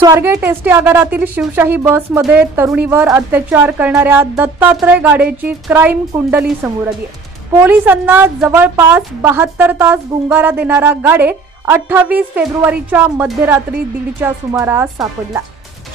Swargate ST आगारातील Shivshahi बसमध्ये तरुणीवर अत्याचार करणाऱ्या दत्तात्रय गाडेची क्राईम कुंडली समोर आली आहे। पोलिसांना जवळपास 72 तास गुंगारा देणारा गाडे 28 फेब्रुवारीच्या मध्यरात्री 1:30च्या सुमारास सापडला।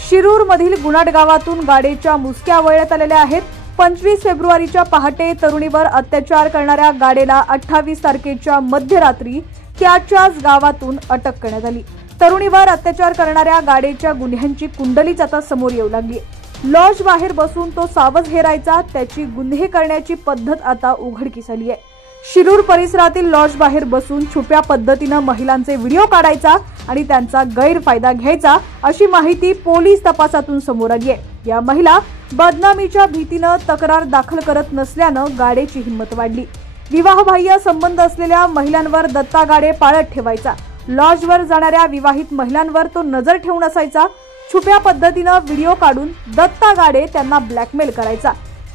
शिरूर मधील गुणाट गावातून गाडेच्या मुसक्या वळण्यात आलेल्या आहेत। 25 फेब्रुवारीच्या पहाटे तरुणीवर अत्याचार करणाऱ्या गाडेला 28 तारखेच्या मध्यरात्री त्याच्याच गावातून अटक करण्यात आली। तरुणीवर अत्याचार करणाऱ्या गाडेच्या गुन्ह्यांची कुंडलीच आता समोर येऊ लागली। लॉज बाहेर बसून तो सावज हेरायचा, त्याची गुन्हे करण्याची पद्धत आता उघडकीस आली आहे। शिरूर परिसरातील लॉज बाहेर बसून छुप्या पद्धतीने महिलांचे व्हिडिओ काढायचा आणि त्यांचा गैरफायदा घ्यायचा, अशी माहिती पोलीस तपासातून समोर आली आहे। या महिला बदनामीच्या भीतीने तक्रार दाखल करत नसल्याने गाडेची हिंमत वाढली। विवाहबाह्य संबंध असलेल्या महिलांवर दत्ता गाडे पाळत ठेवायचा। लॉजवर जाणाऱ्या विवाहित महिलांवर तो नजर ठेवून असायचा। छुप्या पद्धतीने व्हिडिओ काढून दत्ता गाडे त्यांना ब्लॅकमेल करायचा,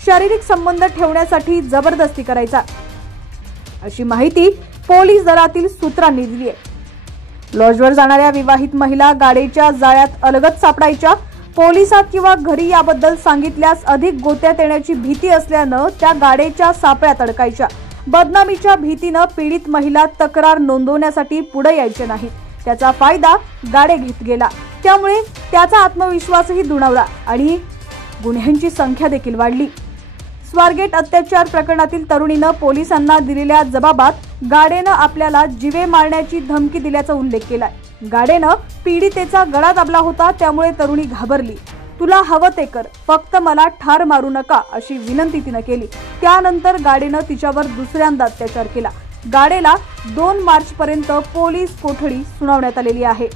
शारीरिक संबंध ठेवण्यासाठी जबरदस्ती करायचा, अशी माहिती पोलीस दलातील सूत्रांनी दिली आहे। लॉजवर जाणाऱ्या विवाहित महिला गाडेच्या जाळ्यात अलगद सापडायच्या। पोलिसात किंवा घरी याबद्दल सांगितल्यास अधिक गोत्यात येण्याची भीती असल्याने त्या गाडेच्या सापळ्यात अडकायच्या। बदनामीच्या भीतीने पीडित महिला तक्रार नोंदवण्यासाठी पुढे यायचे नाहीत। त्याचा फायदा गाडे घेत गेला, त्यामुळे त्याचा आत्मविश्वासही दुणावला आणि गुन्ह्यांची संख्या देखील वाढली। स्वारगेट अत्याचार प्रकरणातील तरुणीने पोलिसांना दिलेल्या जबाबात गाडेने आपल्याला जीवे मारण्याची धमकी दिल्याचा उल्लेख केलाय। गाडेने पीडितेचा गळा दाबला होता, त्यामुळे तरुणी घाबरली। तुला हवं ते कर, फक्त मला ठार मारू नका, अशी विनंती तिने केली। त्यानंतर गाडेने तिच्यावर दुसऱ्यांदा अत्याचार केला। गाडेला 2 मार्च पर्यंत पोलीस कोठडी सुनावण्यात आलेली आहे।